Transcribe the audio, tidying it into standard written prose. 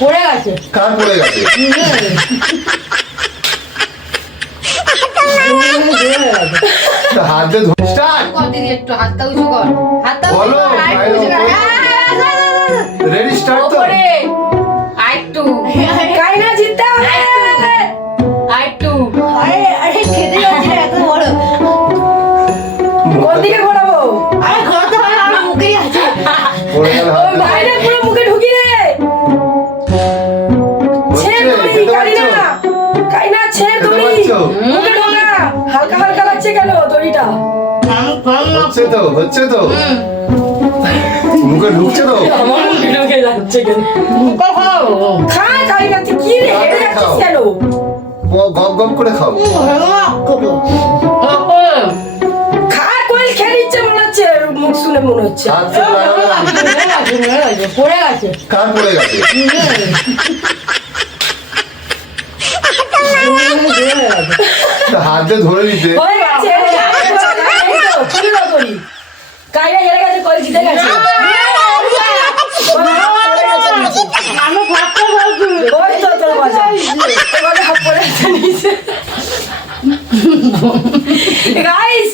পড়ে গেছে। কার পড়ে গেছে? হাতে স্টার্ট। দিদি একটু হাতটা উঁচু কর, হাতটা বলো, রেডি স্টার্ট তো। ওপরে আরেকটু কাইনা জিততে হবে। আরেকটু আরে খেতে যাচ্ছে এত বড়। কোন দিকে ঘোরাবো? আরে ঘোরাতে হয় না, আমার মুখেই আছে। পড়ে গেল ওই হাতে। বাইরে পুরো মুখে ঢুকি রে। ছেড় হচ্ছে, দড়ি, খেতে কাইনা। পারছো? কাইনা ছেড় খেতে দড়ি। পারছো? মুখে ঢোকা। হালকা হালকা লাগছে কেন দড়িটা? হচ্ছে তো, হচ্ছে তো। মুখে ঢুকছে তো। আমার মুখে ঢুকে যাচ্ছে কেন? মুখে খাও। খা কাইনা, তুই কি রে হেরে যাচ্ছিস কেন? গপ গপ করে খাও। খা কোয়েল খেয়ে নিচ্ছে মনে হচ্ছে, মুখ শুনে মনে হচ্ছে। হাত থেকে লাগাবে না। পড়ে গেছে। কার পড়ে গেছে? হাতে ধরে নিতে। হয়ে গেছে, এই তো, পুরো দড়ি। কাইনা হেরে গেছে, কোয়েল জিতে গেছে। আমি ভাবতে পারছি। ওই তো তোর বাজা। তোর বাজা হাত পড়ে আছে নিচে। Guys,